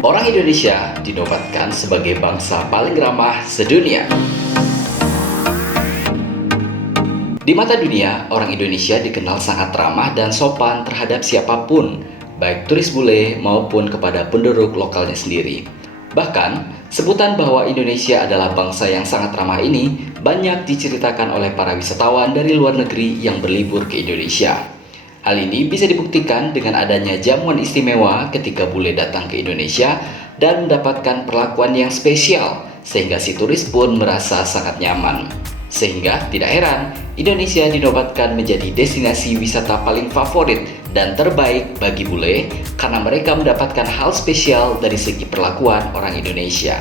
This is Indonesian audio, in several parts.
Orang Indonesia dinobatkan sebagai bangsa paling ramah sedunia. Di mata dunia, orang Indonesia dikenal sangat ramah dan sopan terhadap siapapun, baik turis bule maupun kepada penduduk lokalnya sendiri. Bahkan, sebutan bahwa Indonesia adalah bangsa yang sangat ramah ini banyak diceritakan oleh para wisatawan dari luar negeri yang berlibur ke Indonesia. Hal ini bisa dibuktikan dengan adanya jamuan istimewa ketika bule datang ke Indonesia dan mendapatkan perlakuan yang spesial, sehingga si turis pun merasa sangat nyaman. Sehingga tidak heran, Indonesia dinobatkan menjadi destinasi wisata paling favorit dan terbaik bagi bule karena mereka mendapatkan hal spesial dari segi perlakuan orang Indonesia.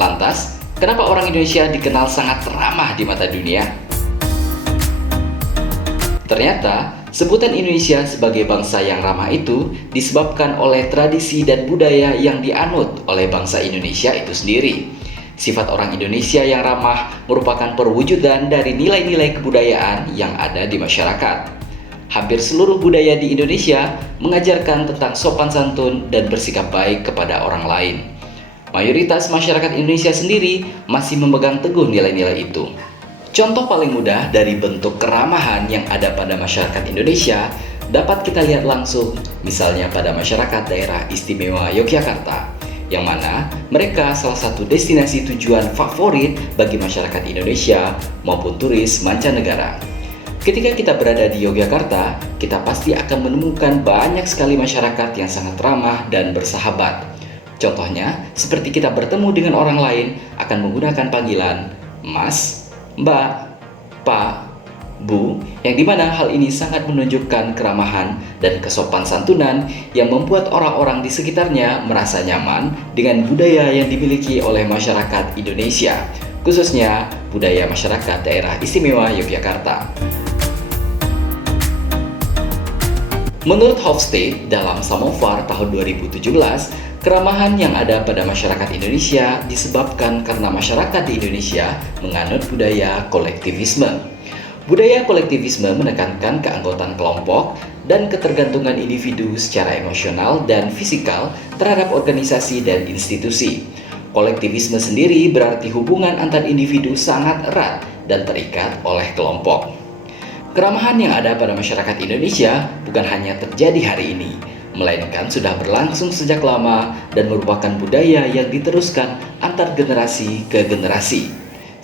Lantas, kenapa orang Indonesia dikenal sangat ramah di mata dunia? Ternyata, sebutan Indonesia sebagai bangsa yang ramah itu disebabkan oleh tradisi dan budaya yang dianut oleh bangsa Indonesia itu sendiri. Sifat orang Indonesia yang ramah merupakan perwujudan dari nilai-nilai kebudayaan yang ada di masyarakat. Hampir seluruh budaya di Indonesia mengajarkan tentang sopan santun dan bersikap baik kepada orang lain. Mayoritas masyarakat Indonesia sendiri masih memegang teguh nilai-nilai itu. Contoh paling mudah dari bentuk keramahan yang ada pada masyarakat Indonesia dapat kita lihat langsung, misalnya pada masyarakat daerah istimewa Yogyakarta, yang mana mereka salah satu destinasi tujuan favorit bagi masyarakat Indonesia maupun turis mancanegara. Ketika kita berada di Yogyakarta, kita pasti akan menemukan banyak sekali masyarakat yang sangat ramah dan bersahabat. Contohnya, seperti kita bertemu dengan orang lain akan menggunakan panggilan Mas, Mbak, Pak, Bu, yang dimana hal ini sangat menunjukkan keramahan dan kesopan santunan yang membuat orang-orang di sekitarnya merasa nyaman dengan budaya yang dimiliki oleh masyarakat Indonesia, khususnya budaya masyarakat daerah istimewa Yogyakarta. Menurut Hofstede dalam Samovar tahun 2017, keramahan yang ada pada masyarakat Indonesia disebabkan karena masyarakat di Indonesia menganut budaya kolektivisme. Budaya kolektivisme menekankan keanggotaan kelompok dan ketergantungan individu secara emosional dan fisikal terhadap organisasi dan institusi. Kolektivisme sendiri berarti hubungan antar individu sangat erat dan terikat oleh kelompok. Keramahan yang ada pada masyarakat Indonesia bukan hanya terjadi hari ini, melainkan sudah berlangsung sejak lama dan merupakan budaya yang diteruskan antar generasi ke generasi.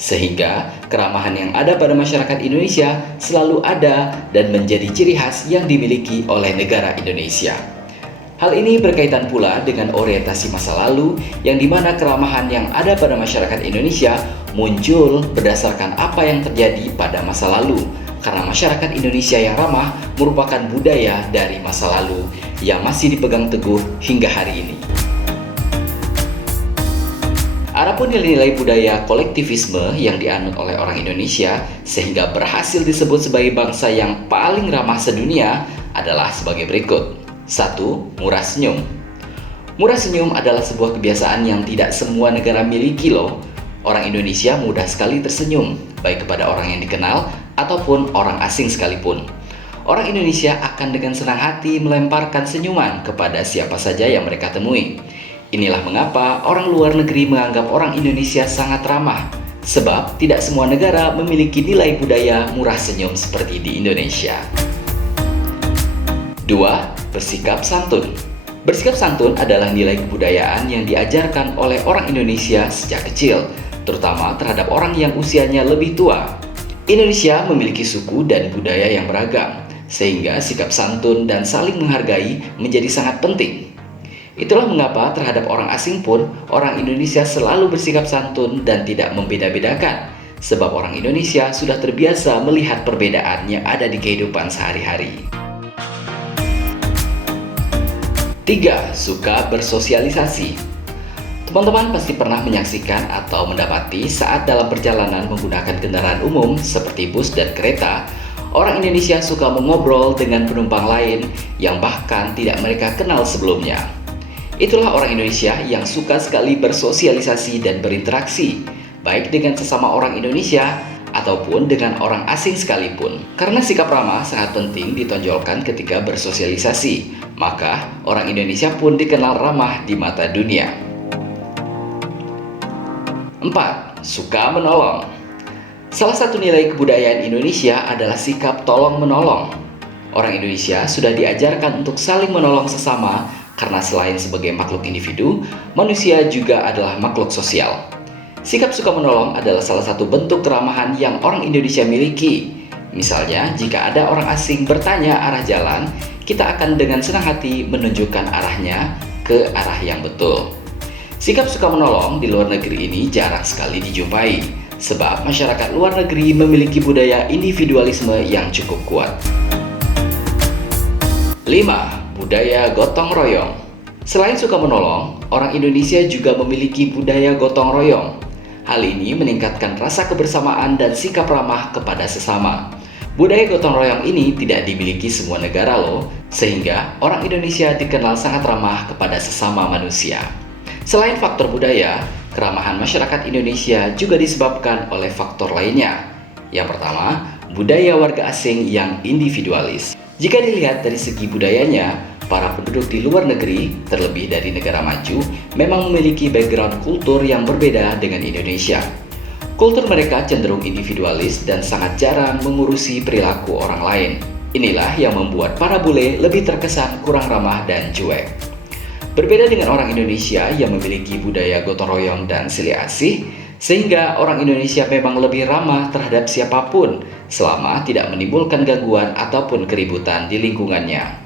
Sehingga keramahan yang ada pada masyarakat Indonesia selalu ada dan menjadi ciri khas yang dimiliki oleh negara Indonesia. Hal ini berkaitan pula dengan orientasi masa lalu yang dimana keramahan yang ada pada masyarakat Indonesia muncul berdasarkan apa yang terjadi pada masa lalu. Karena masyarakat Indonesia yang ramah merupakan budaya dari masa lalu yang masih dipegang teguh hingga hari ini. Adapun nilai-nilai budaya kolektivisme yang dianut oleh orang Indonesia sehingga berhasil disebut sebagai bangsa yang paling ramah sedunia adalah sebagai berikut. 1. Murah senyum. Murah senyum adalah sebuah kebiasaan yang tidak semua negara miliki loh. Orang Indonesia mudah sekali tersenyum, baik kepada orang yang dikenal ataupun orang asing sekalipun. Orang Indonesia akan dengan senang hati melemparkan senyuman kepada siapa saja yang mereka temui. Inilah mengapa orang luar negeri menganggap orang Indonesia sangat ramah, sebab tidak semua negara memiliki nilai budaya murah senyum seperti di Indonesia. 2. Bersikap santun. Bersikap santun adalah nilai kebudayaan yang diajarkan oleh orang Indonesia sejak kecil, terutama terhadap orang yang usianya lebih tua. Indonesia memiliki suku dan budaya yang beragam, sehingga sikap santun dan saling menghargai menjadi sangat penting. Itulah mengapa terhadap orang asing pun orang Indonesia selalu bersikap santun dan tidak membeda-bedakan, sebab orang Indonesia sudah terbiasa melihat perbedaan yang ada di kehidupan sehari-hari. 3. Suka bersosialisasi. Teman-teman pasti pernah menyaksikan atau mendapati saat dalam perjalanan menggunakan kendaraan umum seperti bus dan kereta, orang Indonesia suka mengobrol dengan penumpang lain yang bahkan tidak mereka kenal sebelumnya. Itulah orang Indonesia yang suka sekali bersosialisasi dan berinteraksi, baik dengan sesama orang Indonesia ataupun dengan orang asing sekalipun. Karena sikap ramah sangat penting ditonjolkan ketika bersosialisasi, maka orang Indonesia pun dikenal ramah di mata dunia. 4. Suka menolong. Salah satu nilai kebudayaan Indonesia adalah sikap tolong-menolong. Orang Indonesia sudah diajarkan untuk saling menolong sesama karena selain sebagai makhluk individu, manusia juga adalah makhluk sosial. Sikap suka menolong adalah salah satu bentuk keramahan yang orang Indonesia miliki. Misalnya, jika ada orang asing bertanya arah jalan, kita akan dengan senang hati menunjukkan arahnya ke arah yang betul. Sikap suka menolong di luar negeri ini jarang sekali dijumpai, sebab masyarakat luar negeri memiliki budaya individualisme yang cukup kuat. 5. Budaya gotong royong. Selain suka menolong, orang Indonesia juga memiliki budaya gotong royong. Hal ini meningkatkan rasa kebersamaan dan sikap ramah kepada sesama. Budaya gotong royong ini tidak dimiliki semua negara loh, sehingga orang Indonesia dikenal sangat ramah kepada sesama manusia. Selain faktor budaya, keramahan masyarakat Indonesia juga disebabkan oleh faktor lainnya. Yang pertama, budaya warga asing yang individualis. Jika dilihat dari segi budayanya, para penduduk di luar negeri, terlebih dari negara maju, memang memiliki background kultur yang berbeda dengan Indonesia. Kultur mereka cenderung individualis dan sangat jarang mengurusi perilaku orang lain. Inilah yang membuat para bule lebih terkesan kurang ramah dan cuek. Berbeda dengan orang Indonesia yang memiliki budaya gotong royong dan silih asih, sehingga orang Indonesia memang lebih ramah terhadap siapapun selama tidak menimbulkan gangguan ataupun keributan di lingkungannya.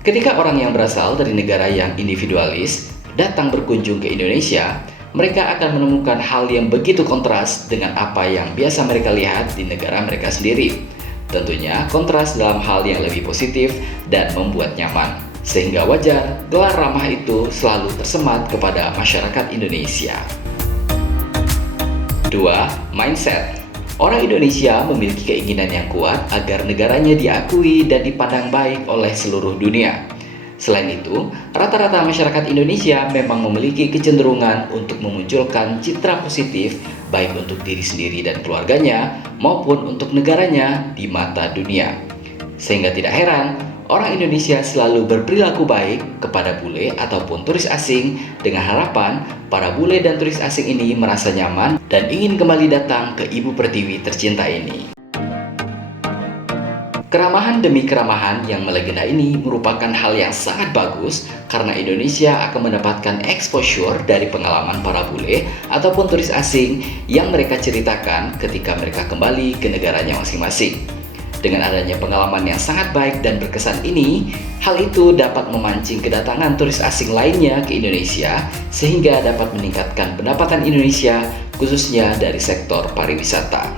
Ketika orang yang berasal dari negara yang individualis datang berkunjung ke Indonesia, mereka akan menemukan hal yang begitu kontras dengan apa yang biasa mereka lihat di negara mereka sendiri. Tentunya kontras dalam hal yang lebih positif dan membuat nyaman, sehingga wajar gelar ramah itu selalu tersemat kepada masyarakat Indonesia. 2. Mindset. Orang Indonesia memiliki keinginan yang kuat agar negaranya diakui dan dipandang baik oleh seluruh dunia. Selain itu, rata-rata masyarakat Indonesia memang memiliki kecenderungan untuk memunculkan citra positif baik untuk diri sendiri dan keluarganya maupun untuk negaranya di mata dunia. Sehingga tidak heran, orang Indonesia selalu berperilaku baik kepada bule ataupun turis asing dengan harapan para bule dan turis asing ini merasa nyaman dan ingin kembali datang ke ibu pertiwi tercinta ini. Keramahan demi keramahan yang melegenda ini merupakan hal yang sangat bagus karena Indonesia akan mendapatkan exposure dari pengalaman para bule ataupun turis asing yang mereka ceritakan ketika mereka kembali ke negaranya masing-masing. Dengan adanya pengalaman yang sangat baik dan berkesan ini, hal itu dapat memancing kedatangan turis asing lainnya ke Indonesia sehingga dapat meningkatkan pendapatan Indonesia khususnya dari sektor pariwisata.